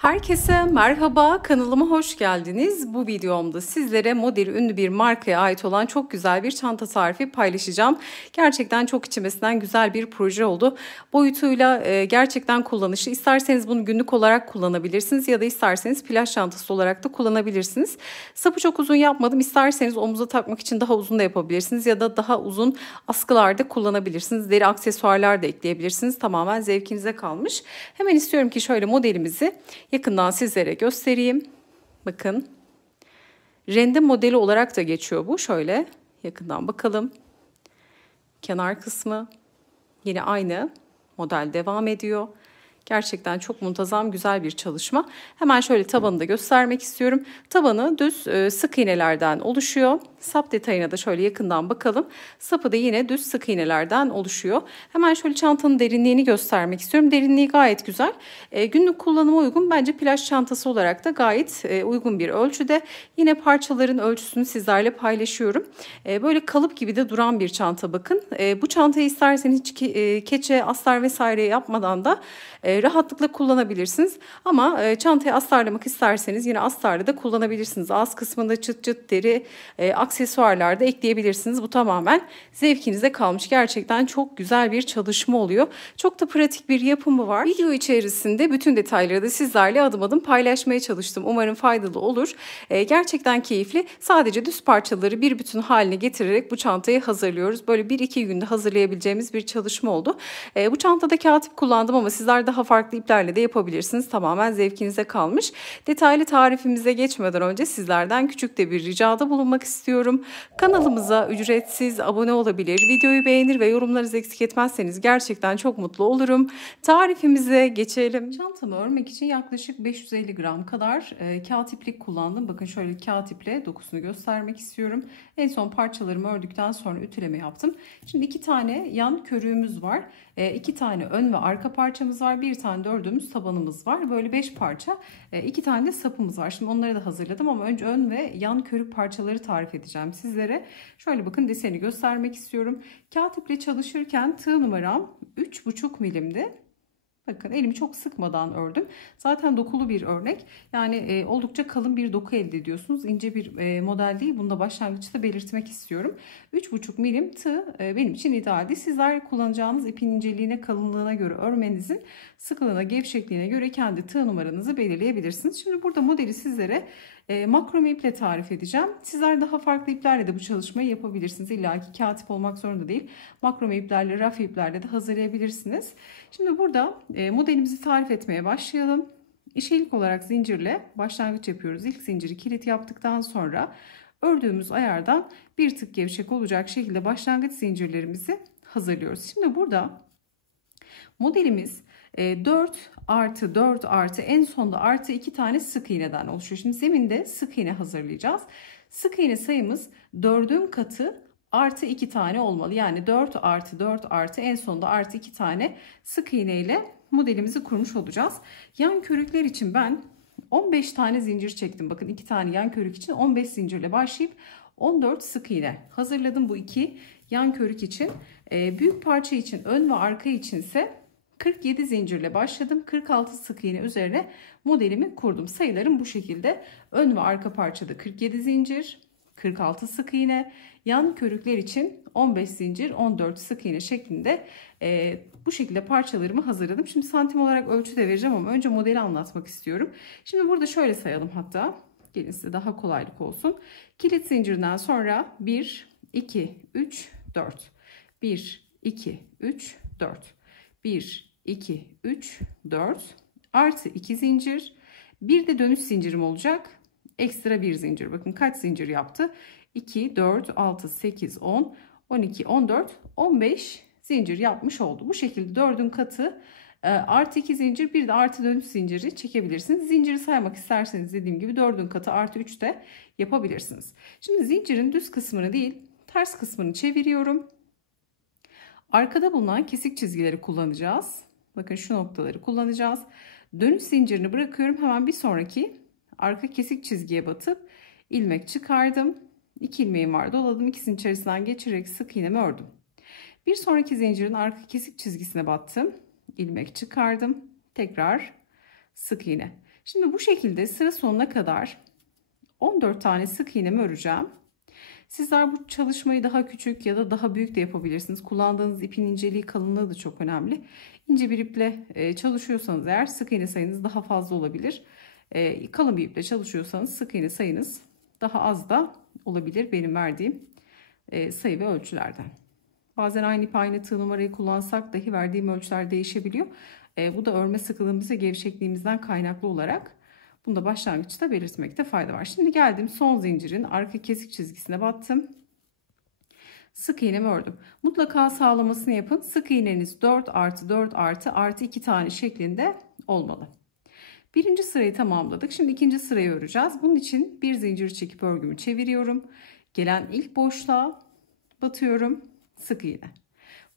Herkese merhaba, kanalıma hoş geldiniz. Bu videomda sizlere modeli ünlü bir markaya ait olan çok güzel bir çanta tarifi paylaşacağım. Gerçekten çok içimesinden güzel bir proje oldu. Boyutuyla gerçekten kullanışı. İsterseniz bunu günlük olarak kullanabilirsiniz ya da isterseniz plaj çantası olarak da kullanabilirsiniz. Sapı çok uzun yapmadım. İsterseniz omuza takmak için daha uzun da yapabilirsiniz ya da daha uzun askılarda kullanabilirsiniz. Deri aksesuarlar da ekleyebilirsiniz. Tamamen zevkinize kalmış. Hemen istiyorum ki şöyle modelimizi yakından sizlere göstereyim. Bakın. Rende modeli olarak da geçiyor bu. Şöyle yakından bakalım. Kenar kısmı yine aynı model devam ediyor. Gerçekten çok muntazam güzel bir çalışma. Hemen şöyle tabanı da göstermek istiyorum. Tabanı düz sık iğnelerden oluşuyor. Sap detayına da şöyle yakından bakalım. Sapı da yine düz sık iğnelerden oluşuyor. Hemen şöyle çantanın derinliğini göstermek istiyorum. Derinliği gayet güzel. Günlük kullanıma uygun. Bence plaj çantası olarak da gayet uygun bir ölçüde. Yine parçaların ölçüsünü sizlerle paylaşıyorum. Böyle kalıp gibi de duran bir çanta bakın. Bu çantayı isterseniz hiç keçe, astar vesaire yapmadan da rahatlıkla kullanabilirsiniz. Ama çantayı astarlamak isterseniz yine astarlı da kullanabilirsiniz. Ağız kısmında çıt çıt deri aksesuarlar da ekleyebilirsiniz. Bu tamamen zevkinize kalmış. Gerçekten çok güzel bir çalışma oluyor. Çok da pratik bir yapımı var. Video içerisinde bütün detayları da sizlerle adım adım paylaşmaya çalıştım. Umarım faydalı olur. Gerçekten keyifli. Sadece düz parçaları bir bütün haline getirerek bu çantayı hazırlıyoruz. Böyle 1-2 günde hazırlayabileceğimiz bir çalışma oldu. Bu çantada kağıt ip kullandım ama sizler daha farklı iplerle de yapabilirsiniz. Tamamen zevkinize kalmış. Detaylı tarifimize geçmeden önce sizlerden küçük de bir ricada bulunmak istiyorum. Kanalımıza ücretsiz abone olabilir, videoyu beğenir ve yorumlarınızı eksik etmezseniz gerçekten çok mutlu olurum. Tarifimize geçelim. Çantamı örmek için yaklaşık 550 gram kadar kağıt iplik kullandım. Bakın şöyle kağıt iple dokusunu göstermek istiyorum. En son parçalarımı ördükten sonra ütüleme yaptım. Şimdi 2 tane yan körüğümüz var. 2 tane ön ve arka parçamız var. 1 tane de ördüğümüz tabanımız var. Böyle 5 parça. 2 tane de sapımız var. Şimdi onları da hazırladım ama önce ön ve yan körük parçaları tarif edeceğim sizlere. Şöyle bakın deseni göstermek istiyorum. Kağıt iple çalışırken tığ numaram 3,5 milimdi. Bakın elimi çok sıkmadan ördüm. Zaten dokulu bir örnek. Yani oldukça kalın bir doku elde ediyorsunuz. İnce bir model değil. Bunu da başlangıçta belirtmek istiyorum. 3,5 milim tığ benim için idealdi. Sizler kullanacağınız ipin inceliğine, kalınlığına göre örmenizin sıkılığına, gevşekliğine göre kendi tığ numaranızı belirleyebilirsiniz. Şimdi burada modeli sizlere makrome iple tarif edeceğim. Sizler daha farklı iplerle de bu çalışmayı yapabilirsiniz. İlla ki kağıt ip olmak zorunda değil. Makrome iplerle, raf iplerle de hazırlayabilirsiniz. Şimdi burada modelimizi tarif etmeye başlayalım. İlk olarak zincirle başlangıç yapıyoruz. İlk zinciri kilit yaptıktan sonra ördüğümüz ayardan bir tık gevşek olacak şekilde başlangıç zincirlerimizi hazırlıyoruz. Şimdi burada modelimiz 4 artı 4 artı en sonda artı 2 tane sık iğneden oluşuyor. Şimdi zeminde sık iğne hazırlayacağız. Sık iğne sayımız 4'ün katı artı 2 tane olmalı. Yani 4 artı 4 artı en sonda artı 2 tane sık iğne ile modelimizi kurmuş olacağız. Yan körükler için ben 15 tane zincir çektim. Bakın 2 tane yan körük için 15 zincirle başlayıp 14 sık iğne hazırladım bu iki yan körük için. Büyük parça için ön ve arka için ise 47 zincirle başladım. 46 sık iğne üzerine modelimi kurdum. Sayılarım bu şekilde. Ön ve arka parçada 47 zincir, 46 sık iğne. Yan körükler için 15 zincir, 14 sık iğne şeklinde bu şekilde parçalarımı hazırladım. Şimdi santim olarak ölçü de vereceğim ama önce modeli anlatmak istiyorum. Şimdi burada şöyle sayalım hatta. Gelin size daha kolaylık olsun. Kilit zincirinden sonra 1, 2, 3, 4. 1, 2, 3, 4. 1, 2, 3, 4 artı 2 zincir. Bir de dönüş zincirim olacak. Ekstra bir zincir. Bakın kaç zincir yaptı? 2, 4, 6, 8, 10, 12, 14, 15 zincir yapmış oldu. Bu şekilde 4'ün katı artı 2 zincir bir de artı dönüş zinciri çekebilirsiniz. Zinciri saymak isterseniz dediğim gibi 4'ün katı artı 3 de yapabilirsiniz. Şimdi zincirin düz kısmını değil ters kısmını çeviriyorum. Arkada bulunan kesik çizgileri kullanacağız. Bakın şu noktaları kullanacağız. Dönüş zincirini bırakıyorum. Hemen bir sonraki arka kesik çizgiye batıp ilmek çıkardım. 2 ilmeğim var. Doladım. İkisinin içerisinden geçirerek sık iğnemi ördüm. Bir sonraki zincirin arka kesik çizgisine battım. İlmek çıkardım. Tekrar sık iğne. Şimdi bu şekilde sıra sonuna kadar 14 tane sık iğnemi öreceğim. Sizler bu çalışmayı daha küçük ya da daha büyük de yapabilirsiniz. Kullandığınız ipin inceliği, kalınlığı da çok önemli. İnce bir iple çalışıyorsanız eğer sık iğne sayınız daha fazla olabilir. Kalın bir iple çalışıyorsanız sık iğne sayınız daha az da olabilir benim verdiğim sayı ve ölçülerden. Bazen aynı ip, aynı tığ numarayı kullansak dahi verdiğim ölçüler değişebiliyor. Bu da örme sıkılığımız ve gevşekliğimizden kaynaklı olarak bunu da başlangıçta belirtmekte fayda var. Şimdi geldim son zincirin arka kesik çizgisine battım. Sık iğnemi ördüm. Mutlaka sağlamasını yapın. Sık iğneniz 4 artı 4 artı 2 tane şeklinde olmalı. Birinci sırayı tamamladık. Şimdi ikinci sırayı öreceğiz. Bunun için bir zincir çekip örgümü çeviriyorum. Gelen ilk boşluğa batıyorum. Sık iğne.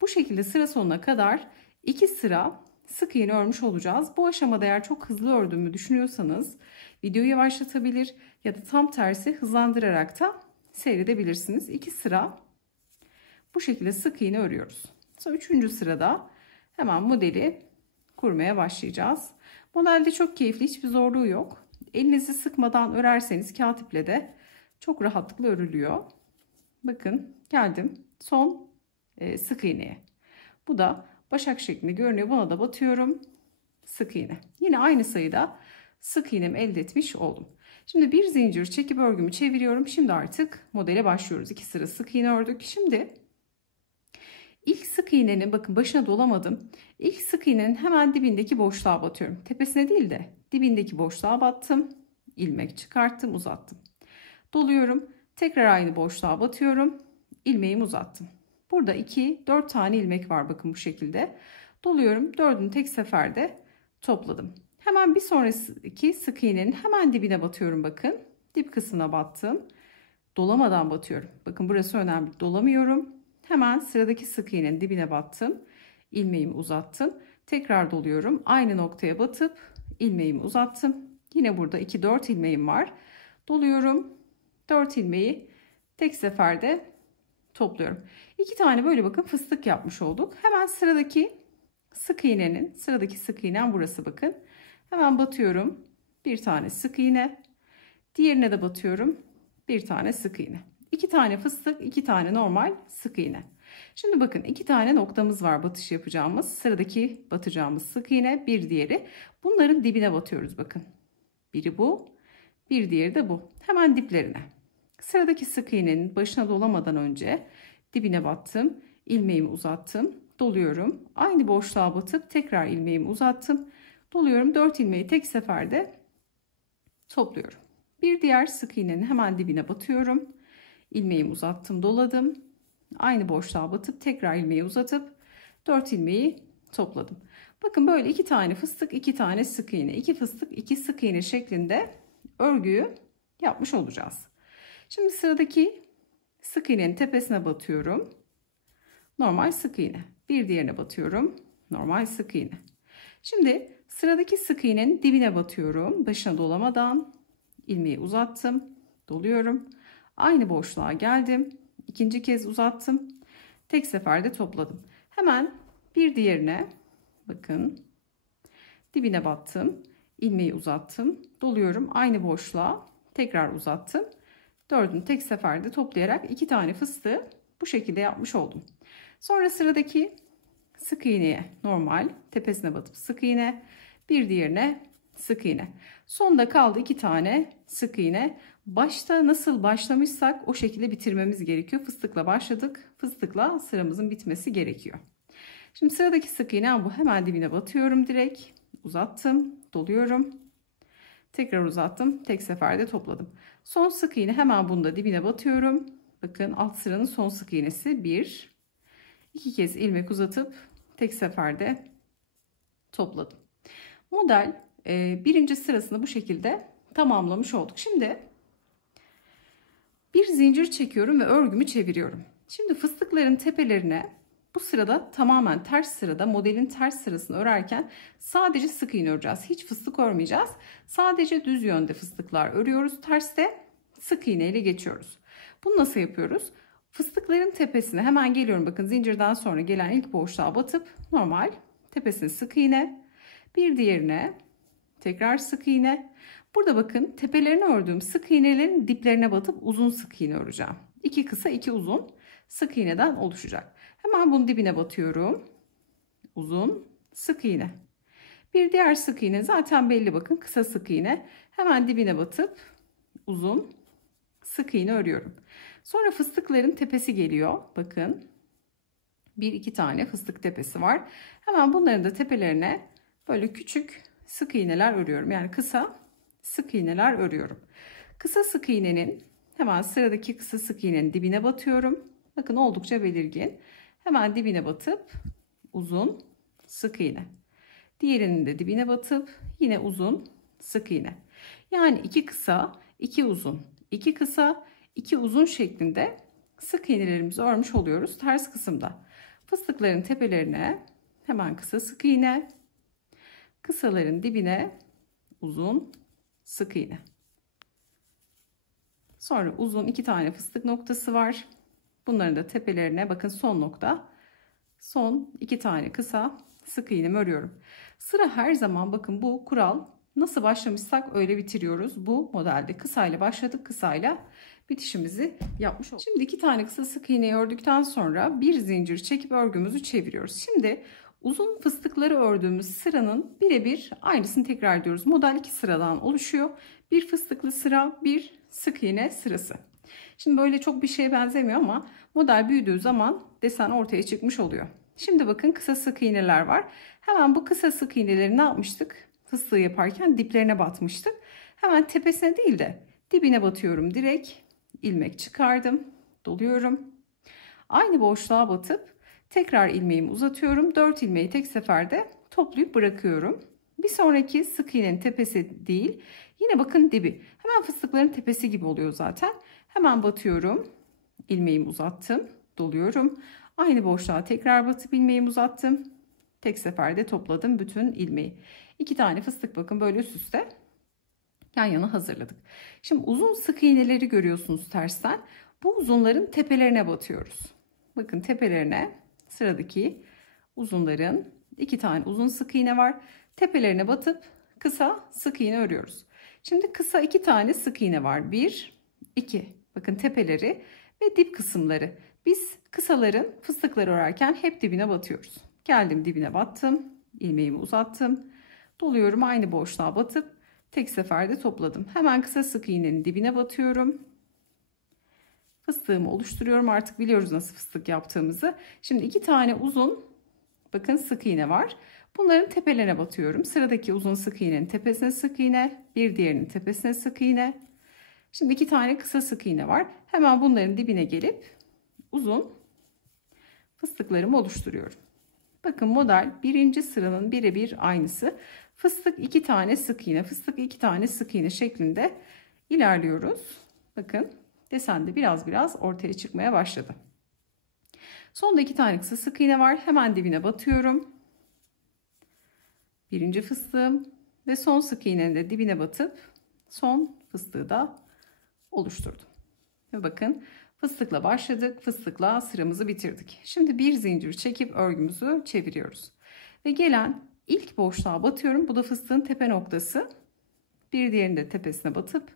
Bu şekilde sıra sonuna kadar 2 sıra sık iğne örmüş olacağız. Bu aşamada eğer çok hızlı ördüğümü düşünüyorsanız videoyu yavaşlatabilir ya da tam tersi hızlandırarak da seyredebilirsiniz. 2 sıra bu şekilde sık iğne örüyoruz. Sonra 3. sırada hemen modeli kurmaya başlayacağız. Modelde çok keyifli, hiçbir zorluğu yok. Elinizi sıkmadan örerseniz kağıt iple de çok rahatlıkla örülüyor. Bakın geldim son sık iğneye. Bu da başak şeklinde görünüyor. Buna da batıyorum. Sık iğne. Yine aynı sayıda sık iğnemi elde etmiş oldum. Şimdi bir zincir çekip örgümü çeviriyorum. Şimdi artık modele başlıyoruz. 2 sıra sık iğne ördük. Şimdi ilk sık iğnenin bakın başına dolamadım. İlk sık iğnenin hemen dibindeki boşluğa batıyorum. Tepesine değil de dibindeki boşluğa battım. İlmek çıkarttım, uzattım. Doluyorum. Tekrar aynı boşluğa batıyorum. İlmeğimi uzattım. Burada 4 tane ilmek var bakın bu şekilde. Doluyorum. 4'ünü tek seferde topladım. Hemen bir sonraki sık iğnenin hemen dibine batıyorum bakın. Dip kısmına battım. Dolamadan batıyorum. Bakın burası önemli. Dolamıyorum. Hemen sıradaki sık iğnenin dibine battım. İlmeğimi uzattım. Tekrar doluyorum. Aynı noktaya batıp ilmeğimi uzattım. Yine burada 4 ilmeğim var. Doluyorum. 4 ilmeği tek seferde topluyorum. 2 tane böyle bakın fıstık yapmış olduk. Hemen sıradaki sık iğnem burası bakın. Hemen batıyorum. Bir tane sık iğne. Diğerine de batıyorum. Bir tane sık iğne. 2 tane fıstık, 2 tane normal sık iğne. Şimdi bakın 2 tane noktamız var batış yapacağımız. Sıradaki batacağımız sık iğne, bir diğeri. Bunların dibine batıyoruz bakın. Biri bu, bir diğeri de bu. Hemen diplerine. Sıradaki sık iğnenin başına dolamadan önce dibine battım. İlmeğimi uzattım. Doluyorum. Aynı boşluğa batıp tekrar ilmeğimi uzattım. Doluyorum. 4 ilmeği tek seferde topluyorum. Bir diğer sık iğnenin hemen dibine batıyorum. İlmeğimi uzattım, doladım. Aynı boşluğa batıp tekrar ilmeği uzatıp 4 ilmeği topladım. Bakın böyle 2 tane fıstık, 2 tane sık iğne, 2 fıstık, 2 sık iğne şeklinde örgüyü yapmış olacağız. Şimdi sıradaki sık iğnenin tepesine batıyorum. Normal sık iğne. Bir diğerine batıyorum. Normal sık iğne. Şimdi sıradaki sık iğnenin dibine batıyorum. Başına dolamadan ilmeği uzattım. Doluyorum. Aynı boşluğa geldim. İkinci kez uzattım. Tek seferde topladım. Hemen bir diğerine bakın. Dibine battım. İlmeği uzattım. Doluyorum. Aynı boşluğa tekrar uzattım. 4'ünü tek seferde toplayarak 2 tane fıstığı bu şekilde yapmış oldum. Sonra sıradaki sık iğneye normal tepesine batıp sık iğne, bir diğerine sık iğne. Sonda kaldı 2 tane sık iğne. Başta nasıl başlamışsak o şekilde bitirmemiz gerekiyor. Fıstıkla başladık. Fıstıkla sıramızın bitmesi gerekiyor. Şimdi sıradaki sık iğne bu. Hemen dibine batıyorum direkt. Uzattım, doluyorum. Tekrar uzattım. Tek seferde topladım. Son sık iğne hemen bunda dibine batıyorum. Bakın alt sıranın son sık iğnesi 1. 2 kez ilmek uzatıp tek seferde topladım. Model birinci sırasını bu şekilde tamamlamış olduk. Şimdi bir zincir çekiyorum ve örgümü çeviriyorum. Şimdi fıstıkların tepelerine bu sırada tamamen ters sırada modelin ters sırasını örerken sadece sık iğne öreceğiz. Hiç fıstık örmeyeceğiz. Sadece düz yönde fıstıklar örüyoruz. Terste sık iğne ile geçiyoruz. Bunu nasıl yapıyoruz? Fıstıkların tepesine hemen geliyorum. Bakın zincirden sonra gelen ilk boşluğa batıp normal tepesine sık iğne, bir diğerine tekrar sık iğne. Burada bakın tepelerini ördüğüm sık iğnelerin diplerine batıp uzun sık iğne öreceğim. 2 kısa 2 uzun sık iğneden oluşacak. Hemen bunun dibine batıyorum. Uzun sık iğne. Bir diğer sık iğne zaten belli, bakın kısa sık iğne. Hemen dibine batıp uzun sık iğne örüyorum. Sonra fıstıkların tepesi geliyor. Bakın bir iki tane fıstık tepesi var. Hemen bunların da tepelerine böyle küçük sık iğneler örüyorum. Yani kısa sık iğneler örüyorum. Kısa sık iğnenin hemen sıradaki kısa sık iğnenin dibine batıyorum. Bakın oldukça belirgin. Hemen dibine batıp uzun sık iğne. Diğerinin de dibine batıp yine uzun sık iğne. Yani 2 kısa, 2 uzun, 2 kısa, 2 uzun şeklinde sık iğnelerimizi örmüş oluyoruz ters kısımda. Fıstıkların tepelerine hemen kısa sık iğne, kısaların dibine uzun sık iğne. Sonra uzun 2 tane fıstık noktası var. Bunların da tepelerine bakın son nokta. Son 2 tane kısa sık iğnemi örüyorum. Sıra her zaman bakın bu kural nasıl başlamışsak öyle bitiriyoruz. Bu modelde kısayla başladık, kısayla bitişimizi yapmış olduk. Şimdi 2 tane kısa sık iğneyi ördükten sonra bir zincir çekip örgümüzü çeviriyoruz. Şimdi uzun fıstıkları ördüğümüz sıranın birebir aynısını tekrar ediyoruz. Model 2 sıradan oluşuyor. Bir fıstıklı sıra, bir sık iğne sırası. Şimdi böyle çok bir şeye benzemiyor ama model büyüdüğü zaman desen ortaya çıkmış oluyor. Şimdi bakın kısa sık iğneler var. Hemen bu kısa sık iğneleri ne yapmıştık? Fıstığı yaparken diplerine batmıştık. Hemen tepesine değil de dibine batıyorum direkt. İlmek çıkardım. Doluyorum. Aynı boşluğa batıp tekrar ilmeğimi uzatıyorum. 4 ilmeği tek seferde toplayıp bırakıyorum. Bir sonraki sık iğnenin tepesi değil. Yine bakın dibi. Hemen fıstıkların tepesi gibi oluyor zaten. Hemen batıyorum. İlmeğimi uzattım. Doluyorum. Aynı boşluğa tekrar batıp ilmeğimi uzattım. Tek seferde topladım bütün ilmeği. 2 tane fıstık bakın böyle üst üste yan yana hazırladık. Şimdi uzun sık iğneleri görüyorsunuz tersten. Bu uzunların tepelerine batıyoruz. Bakın tepelerine sıradaki uzunların 2 tane uzun sık iğne var. Tepelerine batıp kısa sık iğne örüyoruz. Şimdi kısa 2 tane sık iğne var. 1, 2. Bakın tepeleri ve dip kısımları. Biz kısaların fıstıkları örerken hep dibine batıyoruz. Geldim dibine battım. İlmeğimi uzattım. Doluyorum, aynı boşluğa batıp tek seferde topladım. Hemen kısa sık iğnenin dibine batıyorum. Fıstığımı oluşturuyorum. Artık biliyoruz nasıl fıstık yaptığımızı. Şimdi 2 tane uzun bakın sık iğne var. Bunların tepelerine batıyorum. Sıradaki uzun sık iğnenin tepesine sık iğne, bir diğerinin tepesine sık iğne. Şimdi 2 tane kısa sık iğne var. Hemen bunların dibine gelip uzun fıstıklarımı oluşturuyorum. Bakın model birinci sıranın birebir aynısı. Fıstık 2 tane sık iğne, fıstık 2 tane sık iğne şeklinde ilerliyoruz. Bakın desen de biraz biraz ortaya çıkmaya başladı. Sonda 2 tane kısa sık iğne var. Hemen dibine batıyorum. Birinci fıstığım ve son sık iğnenin de dibine batıp son fıstığı da oluşturdum. Ve bakın fıstıkla başladık, fıstıkla sıramızı bitirdik. Şimdi bir zincir çekip örgümüzü çeviriyoruz. Ve gelen ilk boşluğa batıyorum. Bu da fıstığın tepe noktası. Bir diğerini de tepesine batıp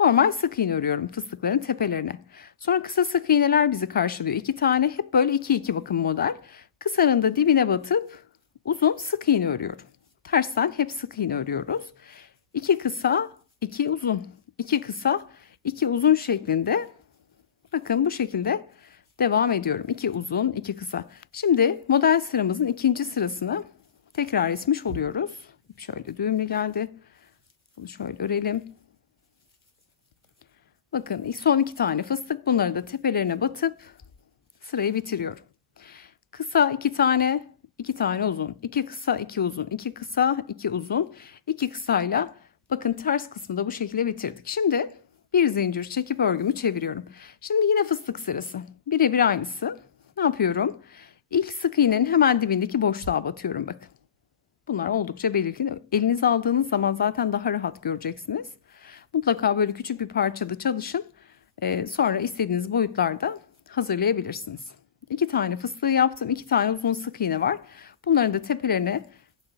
normal sık iğne örüyorum fıstıkların tepelerine. Sonra kısa sık iğneler bizi karşılıyor. 2 tane hep böyle 2-2 bakın model. Kısanın da dibine batıp uzun sık iğne örüyorum. Tersten hep sık iğne örüyoruz. 2 kısa, 2 uzun. 2 kısa, 2 uzun şeklinde bakın bu şekilde devam ediyorum. 2 uzun, 2 kısa. Şimdi model sıramızın ikinci sırasını tekrar etmiş oluyoruz. Şöyle düğümlü geldi. Bunu şöyle örelim. Bakın son 2 tane fıstık. Bunları da tepelerine batıp sırayı bitiriyorum. Kısa 2 tane, 2 tane uzun. 2 kısa, 2 uzun. 2 kısa, 2 uzun. 2 kısayla bakın ters kısmı da bu şekilde bitirdik. Şimdi bir zincir çekip örgümü çeviriyorum. Şimdi yine fıstık sırası. Birebir aynısı. Ne yapıyorum? İlk sık iğnenin hemen dibindeki boşluğa batıyorum bakın. Bunlar oldukça belirgin. Elinize aldığınız zaman zaten daha rahat göreceksiniz. Mutlaka böyle küçük bir parçada çalışın. Sonra istediğiniz boyutlarda hazırlayabilirsiniz. 2 tane fıstığı yaptım. 2 tane uzun sık iğne var. Bunların da tepelerine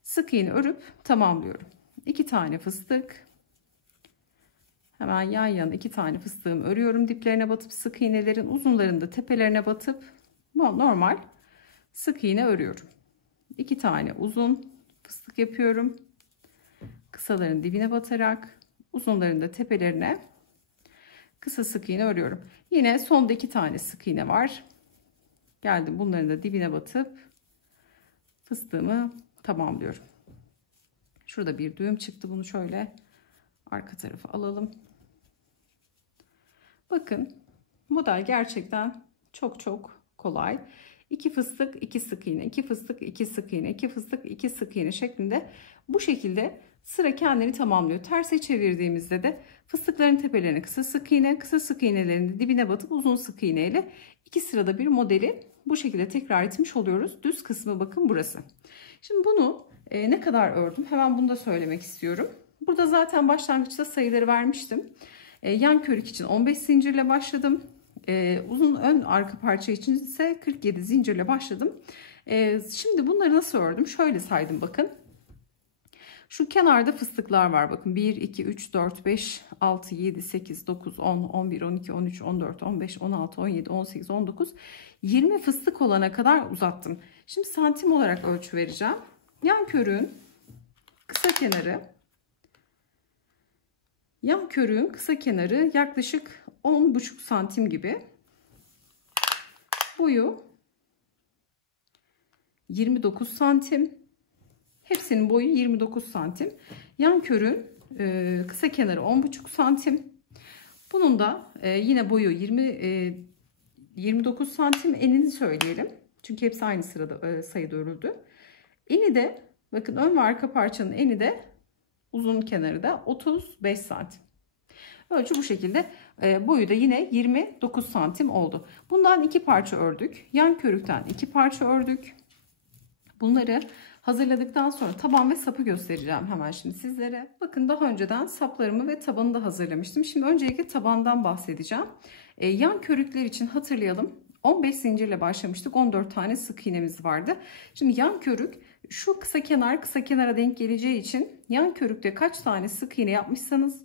sık iğne örüp tamamlıyorum. 2 tane fıstık. Hemen yan yana 2 tane fıstığımı örüyorum. Diplerine batıp sık iğnelerin uzunlarını da tepelerine batıp normal sık iğne örüyorum. 2 tane uzun fıstık yapıyorum. Kısaların dibine batarak uzunların da tepelerine kısa sık iğne örüyorum. Yine sonda 2 tane sık iğne var. Geldim bunların da dibine batıp fıstığımı tamamlıyorum. Şurada bir düğüm çıktı. Bunu şöyle arka tarafa alalım. Bakın model gerçekten çok kolay. 2 fıstık 2 sık iğne, 2 fıstık 2 sık iğne, 2 fıstık 2 sık iğne şeklinde bu şekilde sıra kendini tamamlıyor. Terse çevirdiğimizde de fıstıkların tepelerine kısa sık iğne, kısa sık iğnelerin dibine batıp uzun sık iğne ile 2 sırada bir modeli bu şekilde tekrar etmiş oluyoruz. Düz kısmı bakın burası. Şimdi bunu ne kadar ördüm? Hemen bunu da söylemek istiyorum. Burada zaten başlangıçta sayıları vermiştim. Yan körük için 15 zincirle başladım. Uzun ön arka parça için ise 47 zincirle başladım. Şimdi bunları nasıl ördüm? Şöyle saydım bakın. Şu kenarda fıstıklar var. Bakın 1, 2, 3, 4, 5, 6, 7, 8, 9, 10, 11, 12, 13, 14, 15, 16, 17, 18, 19, 20 fıstık olana kadar uzattım. Şimdi santim olarak ölçü vereceğim. Yan körüğün kısa kenarı, yan körüğün kısa kenarı yaklaşık 10,5 santim gibi. Boyu 29 santim. Hepsinin boyu 29 santim. Yan körün kısa kenarı 10,5 santim. Bunun da yine boyu 29 santim. Enini söyleyelim. Çünkü hepsi aynı sırada sayıda örüldü. Eni de bakın ön ve arka parçanın eni de uzun kenarı da 35 santim. Ölçü bu şekilde. Boyu da yine 29 santim oldu. Bundan 2 parça ördük. Yan körükten 2 parça ördük. Bunları hazırladıktan sonra taban ve sapı göstereceğim hemen şimdi sizlere. Bakın daha önceden saplarımı ve tabanı da hazırlamıştım. Şimdi öncelikle tabandan bahsedeceğim. Yan körükler için hatırlayalım. 15 zincirle başlamıştık. 14 tane sık iğnemiz vardı. Şimdi yan körük şu kısa kenara denk geleceği için yan körükte kaç tane sık iğne yapmışsanız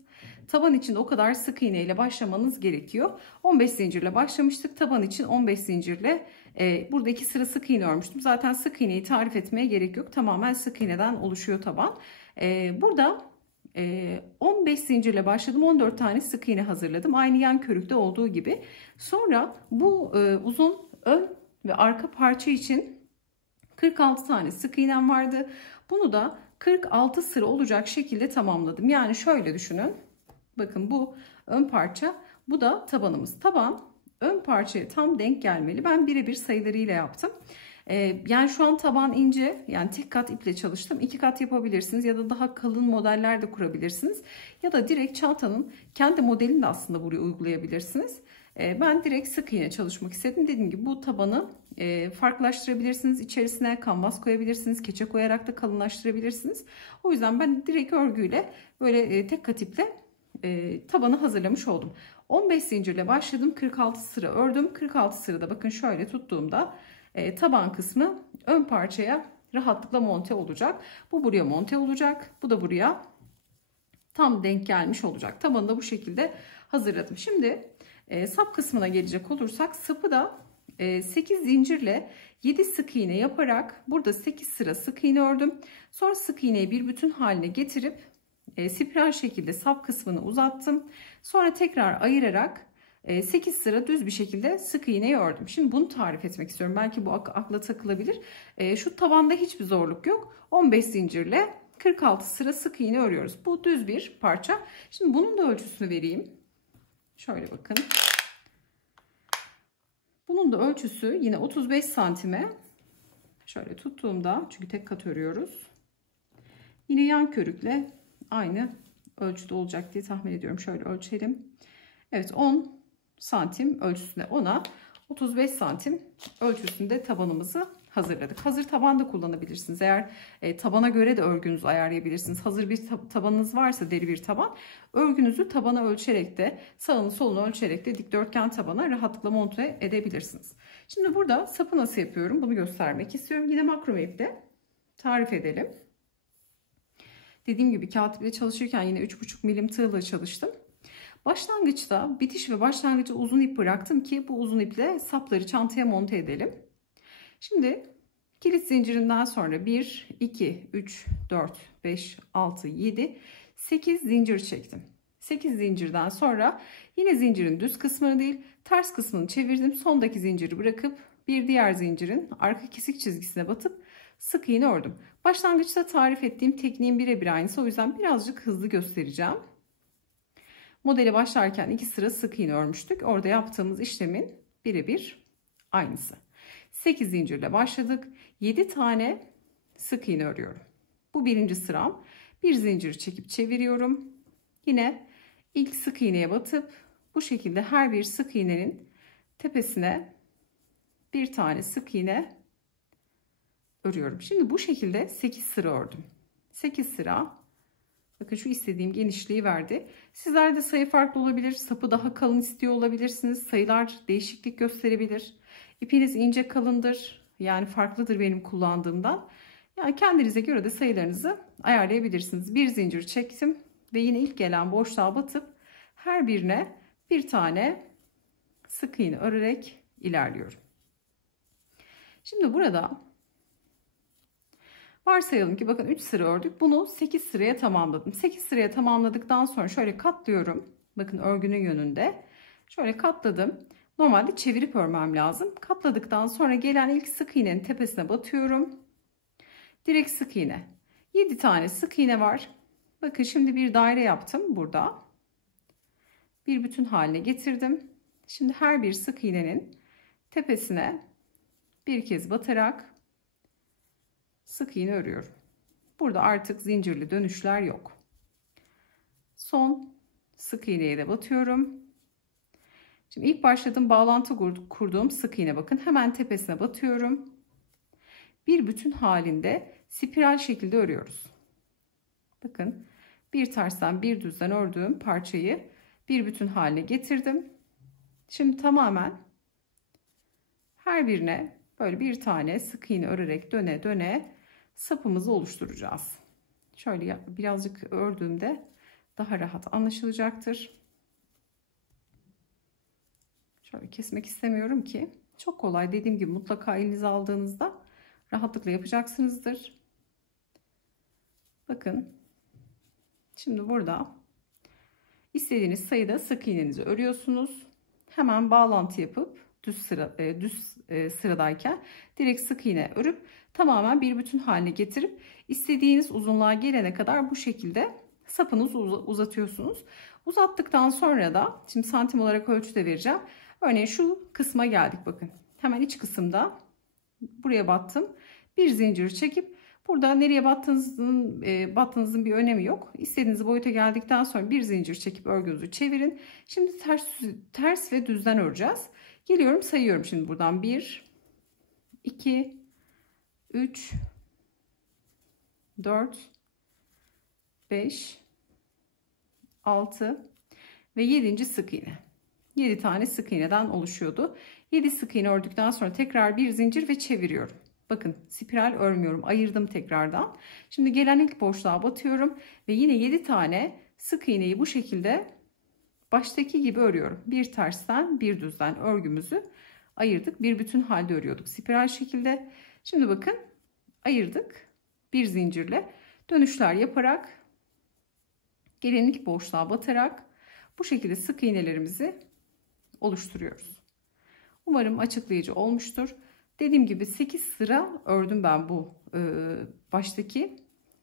taban için o kadar sık iğne ile başlamanız gerekiyor. 15 zincirle başlamıştık. Taban için 15 zincirle burada 2 sıra sık iğne örmüştüm. Zaten sık iğneyi tarif etmeye gerek yok. Tamamen sık iğneden oluşuyor taban. Burada 15 zincirle başladım. 14 tane sık iğne hazırladım. Aynı yan körükte olduğu gibi. Sonra bu uzun ön ve arka parça için 46 tane sık iğnem vardı. Bunu da 46 sıra olacak şekilde tamamladım. Yani şöyle düşünün. Bakın bu ön parça, bu da tabanımız. Taban ön parçaya tam denk gelmeli. Ben birebir sayılarıyla yaptım. Yani şu an taban ince, yani tek kat iple çalıştım. 2 kat yapabilirsiniz ya da daha kalın modeller de kurabilirsiniz. Ya da direkt çantanın kendi modelini de aslında buraya uygulayabilirsiniz. Ben direkt sık iğne çalışmak istedim. Dediğim gibi bu tabanı farklılaştırabilirsiniz. İçerisine kanvas koyabilirsiniz. Keçe koyarak da kalınlaştırabilirsiniz. O yüzden ben direkt örgüyle böyle tek kat iple tabanı hazırlamış oldum. 15 zincirle başladım. 46 sıra ördüm. 46 sırada bakın şöyle tuttuğumda taban kısmı ön parçaya rahatlıkla monte olacak. Bu buraya monte olacak. Bu da buraya tam denk gelmiş olacak. Tabanı da bu şekilde hazırladım. Şimdi sap kısmına gelecek olursak sapı da 8 zincirle 7 sık iğne yaparak burada 8 sıra sık iğne ördüm. Sonra sık iğneyi bir bütün haline getirip spiral şekilde sap kısmını uzattım. Sonra tekrar ayırarak 8 sıra düz bir şekilde sık iğneyi ördüm. Şimdi bunu tarif etmek istiyorum. Belki bu akla takılabilir. Şu tabanda hiçbir zorluk yok. 15 zincirle 46 sıra sık iğne örüyoruz. Bu düz bir parça. Şimdi bunun da ölçüsünü vereyim. Şöyle bakın. Bunun da ölçüsü yine 35 santime. Şöyle tuttuğumda, çünkü tek kat örüyoruz. Yine yan körükle aynı ölçüde olacak diye tahmin ediyorum. Şöyle ölçelim. Evet, 10 santim ölçüsünde 10'a 35 santim ölçüsünde tabanımızı hazırladık. Hazır taban da kullanabilirsiniz. Eğer tabana göre de örgünüzü ayarlayabilirsiniz. Hazır bir tabanınız varsa, deri bir taban, örgünüzü tabana ölçerek de sağını solunu ölçerek de dikdörtgen tabana rahatlıkla monte edebilirsiniz. Şimdi burada sapı nasıl yapıyorum bunu göstermek istiyorum. Yine makrome iple tarif edelim. Dediğim gibi katiple çalışırken yine 3,5 milim tığla çalıştım. Başlangıçta bitiş ve başlangıcı uzun ip bıraktım ki bu uzun iple sapları çantaya monte edelim. Şimdi kilit zincirinden sonra 1, 2, 3, 4, 5, 6, 7, 8 zincir çektim. 8 zincirden sonra yine zincirin düz kısmını değil ters kısmını çevirdim. Sondaki zinciri bırakıp bir diğer zincirin arka kesik çizgisine batıp sık iğne ördüm. Başlangıçta tarif ettiğim tekniğin birebir aynısı, o yüzden birazcık hızlı göstereceğim. Modele başlarken 2 sıra sık iğne örmüştük. Orada yaptığımız işlemin birebir aynısı. 8 zincirle başladık. 7 tane sık iğne örüyorum. Bu birinci sıram. Bir zincir çekip çeviriyorum. Yine ilk sık iğneye batıp bu şekilde her bir sık iğnenin tepesine bir tane sık iğne örüyorum. Şimdi bu şekilde 8 sıra ördüm. 8 sıra. Bakın şu istediğim genişliği verdi. Sizlerde sayı farklı olabilir. Sapı daha kalın istiyor olabilirsiniz. Sayılar değişiklik gösterebilir. İpiniz ince kalındır. Yani farklıdır benim kullandığımdan. Yani kendinize göre de sayılarınızı ayarlayabilirsiniz. Bir zincir çektim ve yine ilk gelen boşluğa batıp her birine bir tane sık iğne örerek ilerliyorum. Şimdi burada varsayalım ki bakın 3 sıra ördük. Bunu 8 sıraya tamamladım. 8 sıraya tamamladıktan sonra şöyle katlıyorum. Bakın örgünün yönünde. Şöyle katladım. Normalde çevirip örmem lazım. Katladıktan sonra gelen ilk sık iğnenin tepesine batıyorum. Direkt sık iğne. 7 tane sık iğne var. Bakın şimdi bir daire yaptım burada. Bir bütün haline getirdim. Şimdi her bir sık iğnenin tepesine bir kez batarak sık iğne örüyorum. Burada artık zincirli dönüşler yok. Son sık iğneye de batıyorum. Şimdi ilk başladığım bağlantı kurduğum sık iğne, bakın hemen tepesine batıyorum. Bir bütün halinde spiral şekilde örüyoruz. Bakın bir tersten bir düzden ördüğüm parçayı bir bütün haline getirdim. Şimdi tamamen her birine böyle bir tane sık iğne örerek döne döne sapımızı oluşturacağız. Şöyle birazcık ördüğümde daha rahat anlaşılacaktır. Şöyle kesmek istemiyorum ki. Çok kolay, dediğim gibi mutlaka elinize aldığınızda rahatlıkla yapacaksınızdır. Bakın şimdi burada istediğiniz sayıda sık iğnenizi örüyorsunuz. Hemen bağlantı yapıp düz sıradayken direkt sık iğne örüp tamamen bir bütün haline getirip istediğiniz uzunluğa gelene kadar bu şekilde sapınızı uzatıyorsunuz. Uzattıktan sonra da şimdi santim olarak ölçü de vereceğim. Örneğin şu kısma geldik, bakın. Hemen iç kısımda buraya battım. Bir zincir çekip burada nereye battığınızın bir önemi yok. İstediğiniz boyuta geldikten sonra bir zincir çekip örgünüzü çevirin. Şimdi ters ve düzden öreceğiz. Geliyorum, sayıyorum şimdi buradan 1 2 3 4 5 6 ve 7. sık iğne. 7 tane sık iğneden oluşuyordu. 7 sık iğne ördükten sonra tekrar bir zincir ve çeviriyorum. Bakın spiral örmüyorum, ayırdım tekrardan. Şimdi gelen ilk boşluğa batıyorum ve yine 7 tane sık iğneyi bu şekilde baştaki gibi örüyorum. Bir tersten bir düzden örgümüzü ayırdık. Bir bütün halde örüyorduk spiral şekilde. Şimdi bakın ayırdık. Bir zincirle dönüşler yaparak gelen ilk boşluğa batarak bu şekilde sık iğnelerimizi oluşturuyoruz. Umarım açıklayıcı olmuştur. Dediğim gibi 8 sıra ördüm ben bu baştaki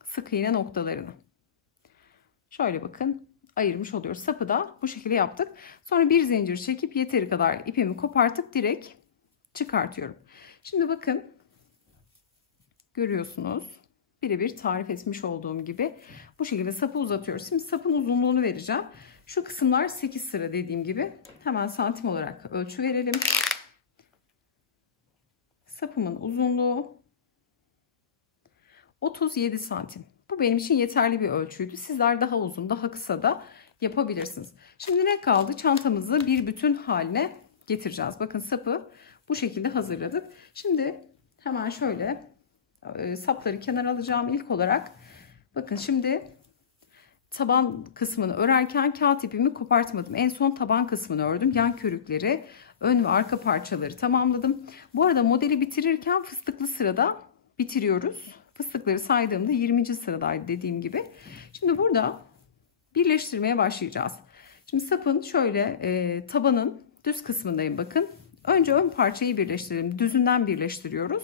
sık iğne noktalarını. Şöyle bakın ayırmış oluyoruz. Sapı da bu şekilde yaptık. Sonra bir zincir çekip yeteri kadar ipimi kopartıp direkt çıkartıyorum. Şimdi bakın görüyorsunuz. Birebir tarif etmiş olduğum gibi bu şekilde sapı uzatıyoruz. Şimdi sapın uzunluğunu vereceğim. Şu kısımlar 8 sıra dediğim gibi. Hemen santim olarak ölçü verelim. Sapımın uzunluğu 37 santim. Bu benim için yeterli bir ölçüydü. Sizler daha uzun, daha kısa da yapabilirsiniz. Şimdi ne kaldı? Çantamızı bir bütün haline getireceğiz. Bakın sapı bu şekilde hazırladık. Şimdi hemen şöyle sapları kenara alacağım. İlk olarak Bakın şimdi taban kısmını örerken kağıt ipimi kopartmadım. En son taban kısmını ördüm. Yan körükleri, ön ve arka parçaları tamamladım. Bu arada modeli bitirirken fıstıklı sırada bitiriyoruz. Fıstıkları saydığımda 20. sıradaydı dediğim gibi. Şimdi burada birleştirmeye başlayacağız. Şimdi sapın şöyle tabanın düz kısmındayım bakın. Önce ön parçayı birleştirelim. Düzünden birleştiriyoruz.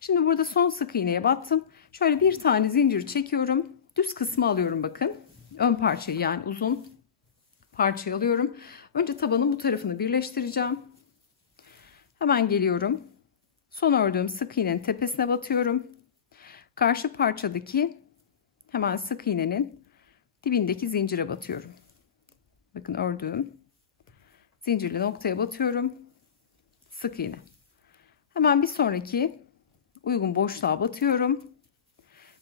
Şimdi burada son sık iğneye battım. Şöyle bir tane zincir çekiyorum. Düz kısmı alıyorum bakın. Ön parçayı yani uzun parçayı alıyorum. Önce tabanın bu tarafını birleştireceğim. Hemen geliyorum. Son ördüğüm sık iğnenin tepesine batıyorum. Karşı parçadaki hemen sık iğnenin dibindeki zincire batıyorum. Bakın ördüğüm zincirli noktaya batıyorum. Sık iğne. Hemen bir sonraki uygun boşluğa batıyorum.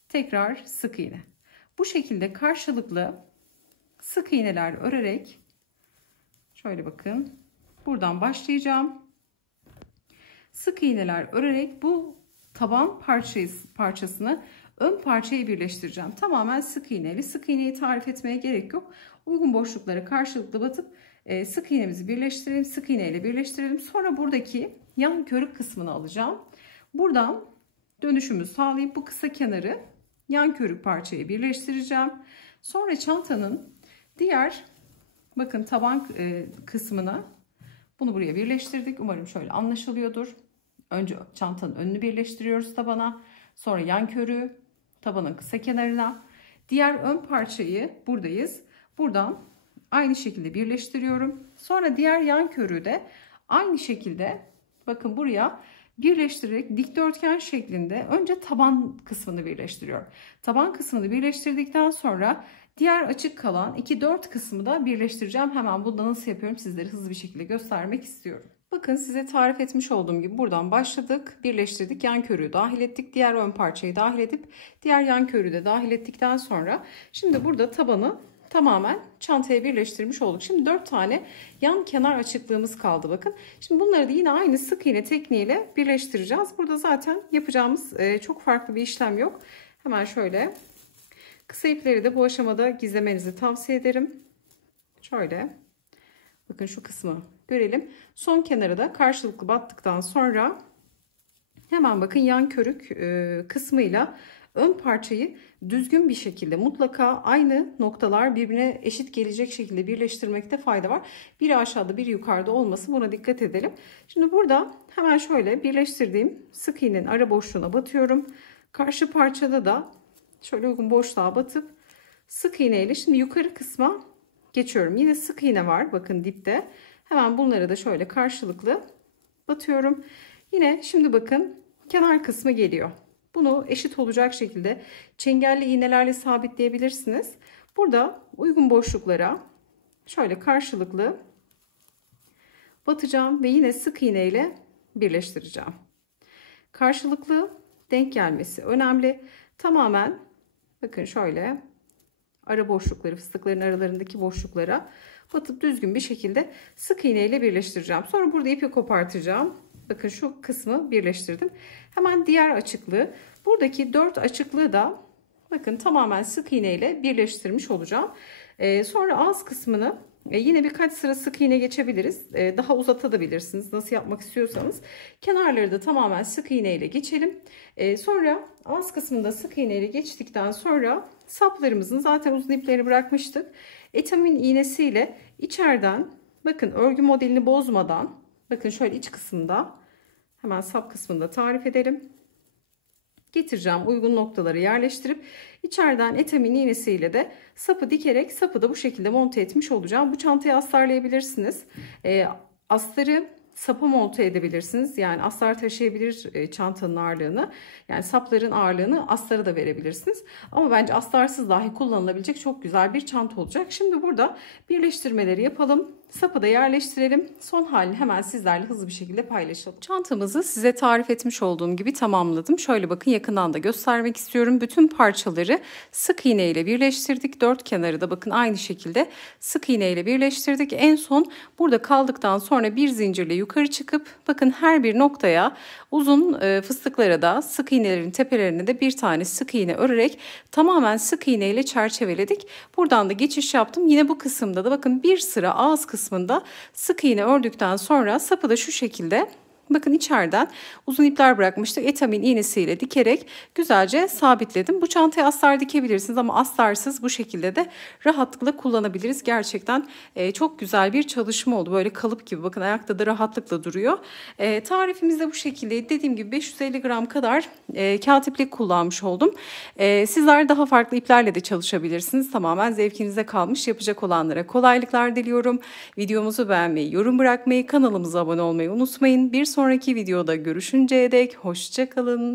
Tekrar sık iğne. Bu şekilde karşılıklı sık iğneler örerek şöyle bakın buradan başlayacağım. Sık iğneler örerek bu taban parçasını ön parçayı birleştireceğim. Tamamen sık iğneli. Sık iğneyi tarif etmeye gerek yok. Uygun boşluklara karşılıklı batıp sık iğnemizi birleştirelim. Sık iğneyle birleştirelim. Sonra buradaki yan körük kısmını alacağım. Buradan dönüşümü sağlayıp bu kısa kenarı yan körük parçayı birleştireceğim. Sonra çantanın diğer bakın taban kısmını bunu buraya birleştirdik. Umarım şöyle anlaşılıyordur. Önce çantanın önünü birleştiriyoruz tabana. Sonra yan körüğü tabanın kısa kenarına. Diğer ön parçayı buradayız. Buradan aynı şekilde birleştiriyorum. Sonra diğer yan körüğü de aynı şekilde bakın buraya birleştirerek dikdörtgen şeklinde önce taban kısmını birleştiriyorum. Taban kısmını birleştirdikten sonra diğer açık kalan 2-4 kısmı da birleştireceğim. Hemen bunu nasıl yapıyorum sizlere hızlı bir şekilde göstermek istiyorum. Bakın size tarif etmiş olduğum gibi buradan başladık. Birleştirdik. Yan körüğü dahil ettik. Diğer ön parçayı dahil edip diğer yan körüğü de dahil ettikten sonra şimdi burada tabanı tamamen çantaya birleştirmiş olduk. Şimdi 4 tane yan kenar açıklığımız kaldı bakın. Şimdi bunları da yine aynı sık iğne tekniğiyle birleştireceğiz. Burada zaten yapacağımız çok farklı bir işlem yok. Hemen şöyle kısa ipleri de bu aşamada gizlemenizi tavsiye ederim. Şöyle bakın şu kısmı görelim. Son kenarı da karşılıklı battıktan sonra hemen bakın yan körük kısmıyla ön parçayı düzgün bir şekilde mutlaka aynı noktalar birbirine eşit gelecek şekilde birleştirmekte fayda var. Biri aşağıda biri yukarıda olmasın, buna dikkat edelim. Şimdi burada hemen şöyle birleştirdiğim sık iğnenin ara boşluğuna batıyorum. Karşı parçada da şöyle uygun boşluğa batıp sık iğne ile şimdi yukarı kısma geçiyorum. Yine sık iğne var bakın dipte. Hemen bunları da şöyle karşılıklı batıyorum. Yine şimdi bakın kenar kısmı geliyor. Bunu eşit olacak şekilde çengelli iğnelerle sabitleyebilirsiniz. Burada uygun boşluklara şöyle karşılıklı batacağım ve yine sık iğne ile birleştireceğim. Karşılıklı denk gelmesi önemli. Tamamen bakın şöyle ara boşlukları, fıstıkların aralarındaki boşluklara batıp düzgün bir şekilde sık iğne ile birleştireceğim. Sonra burada ipi kopartacağım. Bakın şu kısmı birleştirdim. Hemen diğer açıklığı, buradaki 4 açıklığı da bakın tamamen sık iğne ile birleştirmiş olacağım. Sonra ağız kısmını yine birkaç sıra sık iğne geçebiliriz. Daha uzatabilirsiniz nasıl yapmak istiyorsanız. Kenarları da tamamen sık iğne ile geçelim. Sonra ağız kısmında sık iğne ile geçtikten sonra saplarımızın zaten uzun iplerini bırakmıştık. Etamin iğnesiyle içeriden bakın örgü modelini bozmadan bakın şöyle iç kısımda hemen sap kısmında tarif edelim. Getireceğim, uygun noktaları yerleştirip içeriden etamin iğnesiyle de sapı dikerek sapı da bu şekilde monte etmiş olacağım. Bu çantayı astarlayabilirsiniz. Astarı sapa monte edebilirsiniz. Yani astar taşıyabilir çantanın ağırlığını. Yani sapların ağırlığını astara da verebilirsiniz. Ama bence astarsız dahi kullanılabilecek çok güzel bir çanta olacak. Şimdi burada birleştirmeleri yapalım. Sapı da yerleştirelim. Son halini hemen sizlerle hızlı bir şekilde paylaşalım. Çantamızı size tarif etmiş olduğum gibi tamamladım. Şöyle bakın yakından da göstermek istiyorum. Bütün parçaları sık iğne ile birleştirdik. Dört kenarı da bakın aynı şekilde sık iğne ile birleştirdik. En son burada kaldıktan sonra bir zincirle yukarı çıkıp bakın her bir noktaya Uzun fıstıklara da sık iğnelerin tepelerine de bir tane sık iğne örerek tamamen sık iğne ile çerçeveledik. Buradan da geçiş yaptım. Yine bu kısımda da bakın bir sıra ağız kısmında sık iğne ördükten sonra sapı da şu şekilde, bakın içeriden uzun ipler bırakmıştık. Etamin iğnesiyle dikerek güzelce sabitledim. Bu çantaya astar dikebilirsiniz ama astarsız bu şekilde de rahatlıkla kullanabiliriz. Gerçekten çok güzel bir çalışma oldu. Böyle kalıp gibi, bakın ayakta da rahatlıkla duruyor. Tarifimiz de bu şekilde. Dediğim gibi 550 gram kadar kağıt iplik kullanmış oldum. Sizler daha farklı iplerle de çalışabilirsiniz. Tamamen zevkinize kalmış. Yapacak olanlara kolaylıklar diliyorum. Videomuzu beğenmeyi, yorum bırakmayı, kanalımıza abone olmayı unutmayın. Bir sonraki videoda görüşünceye dek hoşça kalın.